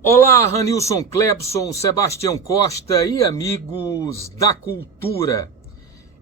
Olá, Ranilson Clebson, Sebastião Costa e amigos da cultura.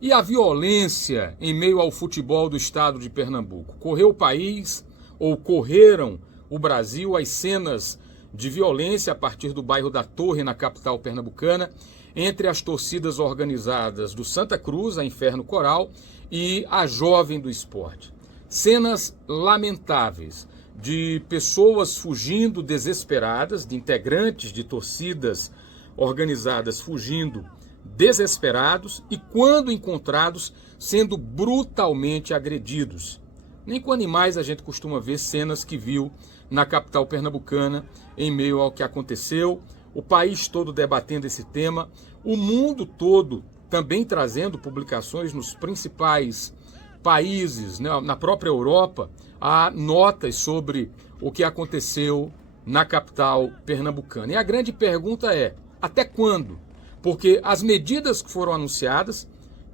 E a violência em meio ao futebol do estado de Pernambuco? Correu o país, ou correram o Brasil, as cenas de violência a partir do bairro da Torre, na capital pernambucana, entre as torcidas organizadas do Santa Cruz, a Inferno Coral, e a Jovem do Esporte. Cenas lamentáveis de pessoas fugindo desesperadas, de integrantes de torcidas organizadas fugindo desesperados e, quando encontrados, sendo brutalmente agredidos. Nem com animais a gente costuma ver cenas que viu na capital pernambucana em meio ao que aconteceu, o país todo debatendo esse tema, o mundo todo também trazendo publicações nos principais países, né, na própria Europa, há notas sobre o que aconteceu na capital pernambucana. E a grande pergunta é, até quando? Porque as medidas que foram anunciadas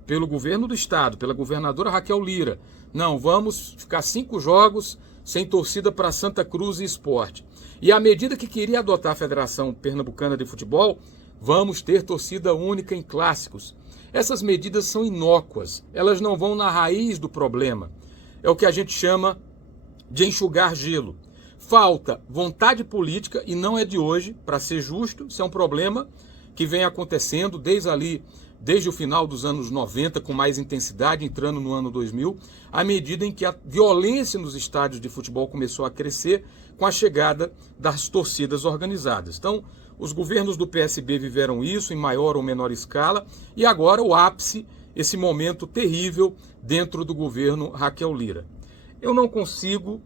pelo governo do estado, pela governadora Raquel Lira, não, vamos ficar 5 jogos sem torcida para Santa Cruz e Esporte. E a medida que queria adotar a Federação Pernambucana de Futebol, vamos ter torcida única em clássicos. Essas medidas são inócuas, elas não vão na raiz do problema. É o que a gente chama de enxugar gelo. Falta vontade política, e não é de hoje, para ser justo, isso é um problema que vem acontecendo desde o final dos anos 90, com mais intensidade, entrando no ano 2000, à medida em que a violência nos estádios de futebol começou a crescer com a chegada das torcidas organizadas. Então, os governos do PSB viveram isso em maior ou menor escala, e agora o ápice, esse momento terrível dentro do governo Raquel Lira. Eu não consigo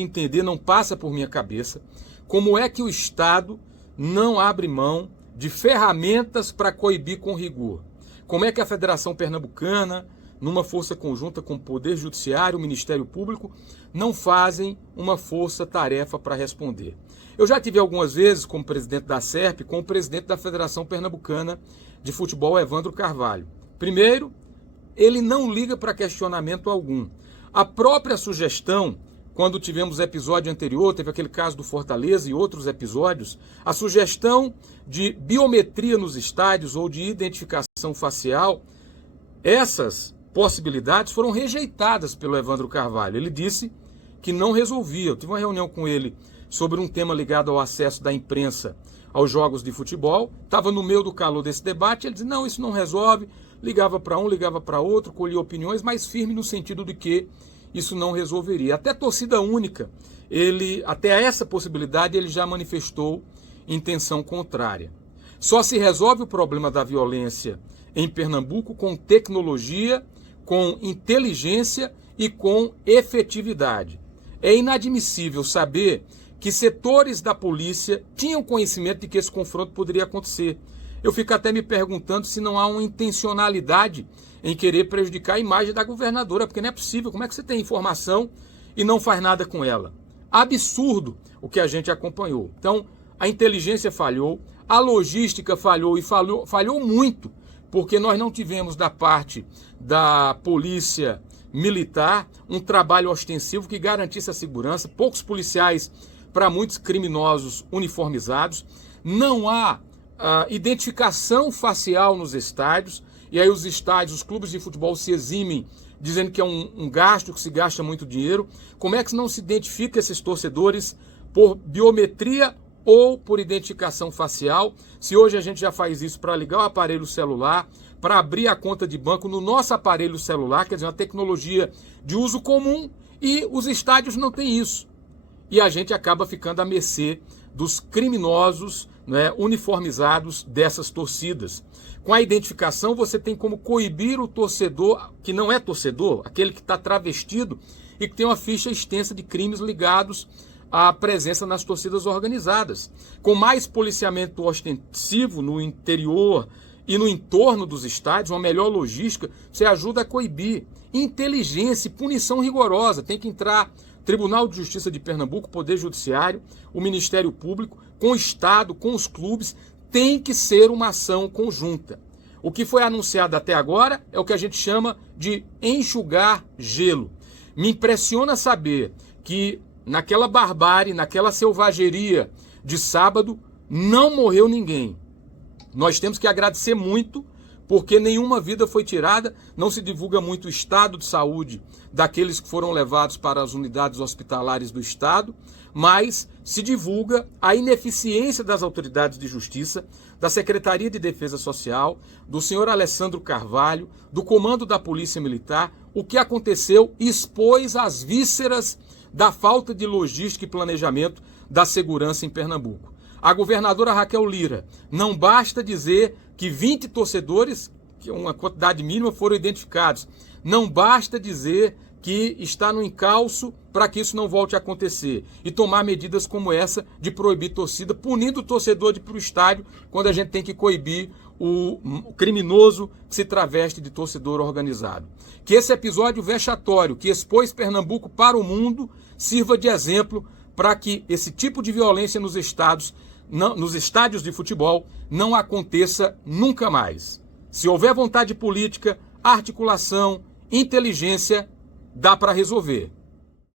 entender, não passa por minha cabeça, como é que o Estado não abre mão de ferramentas para coibir com rigor. Como é que a Federação Pernambucana, numa força conjunta com o Poder Judiciário, o Ministério Público, não fazem uma força-tarefa para responder. Eu já tive algumas vezes, como presidente da SERP, com o presidente da Federação Pernambucana de Futebol, Evandro Carvalho. Primeiro, ele não liga para questionamento algum. A própria sugestão, quando tivemos o episódio anterior, teve aquele caso do Fortaleza e outros episódios, a sugestão de biometria nos estádios ou de identificação facial, essas possibilidades foram rejeitadas pelo Evandro Carvalho. Ele disse que não resolvia. Eu tive uma reunião com ele sobre um tema ligado ao acesso da imprensa aos jogos de futebol. Estava no meio do calor desse debate, ele disse, não, isso não resolve. Ligava para um, ligava para outro, colhia opiniões, mas firme no sentido de que isso não resolveria. Até torcida única, até essa possibilidade ele já manifestou intenção contrária. Só se resolve o problema da violência em Pernambuco com tecnologia, com inteligência e com efetividade. É inadmissível saber que setores da polícia tinham conhecimento de que esse confronto poderia acontecer. Eu fico até me perguntando se não há uma intencionalidade em querer prejudicar a imagem da governadora, porque não é possível. Como é que você tem informação e não faz nada com ela? Absurdo o que a gente acompanhou. Então, a inteligência falhou, a logística falhou e falhou muito, porque nós não tivemos da parte da polícia militar um trabalho ostensivo que garantisse a segurança, poucos policiais para muitos criminosos uniformizados, não há identificação facial nos estádios, e aí os estádios, os clubes de futebol se eximem, dizendo que é um gasto, que se gasta muito dinheiro. Como é que não se identifica esses torcedores por biometria ou por identificação facial, se hoje a gente já faz isso para ligar o aparelho celular, para abrir a conta de banco no nosso aparelho celular, quer dizer, uma tecnologia de uso comum, e os estádios não têm isso. E a gente acaba ficando à mercê dos criminosos, né, uniformizados dessas torcidas. Com a identificação, você tem como coibir o torcedor, que não é torcedor, aquele que está travestido e que tem uma ficha extensa de crimes ligados à presença nas torcidas organizadas. Com mais policiamento ostensivo no interior e no entorno dos estádios, uma melhor logística, você ajuda a coibir. Inteligência e punição rigorosa. Tem que entrar Tribunal de Justiça de Pernambuco, Poder Judiciário, o Ministério Público, com o Estado, com os clubes, tem que ser uma ação conjunta. O que foi anunciado até agora é o que a gente chama de enxugar gelo. Me impressiona saber que naquela barbárie, naquela selvageria de sábado, não morreu ninguém. Nós temos que agradecer muito, porque nenhuma vida foi tirada, não se divulga muito o estado de saúde daqueles que foram levados para as unidades hospitalares do estado, mas se divulga a ineficiência das autoridades de justiça, da Secretaria de Defesa Social, do senhor Alessandro Carvalho, do comando da Polícia Militar. O que aconteceu expôs as vísceras da falta de logística e planejamento da segurança em Pernambuco. A governadora Raquel Lira, não basta dizer que 20 torcedores, que é uma quantidade mínima, foram identificados. Não basta dizer que está no encalço para que isso não volte a acontecer. E tomar medidas como essa de proibir torcida, punindo o torcedor de ir para o estádio, quando a gente tem que coibir o criminoso que se traveste de torcedor organizado. Que esse episódio vexatório, que expôs Pernambuco para o mundo, sirva de exemplo para que esse tipo de violência nos estádios de futebol não aconteça nunca mais. Se houver vontade política, articulação, inteligência, dá para resolver.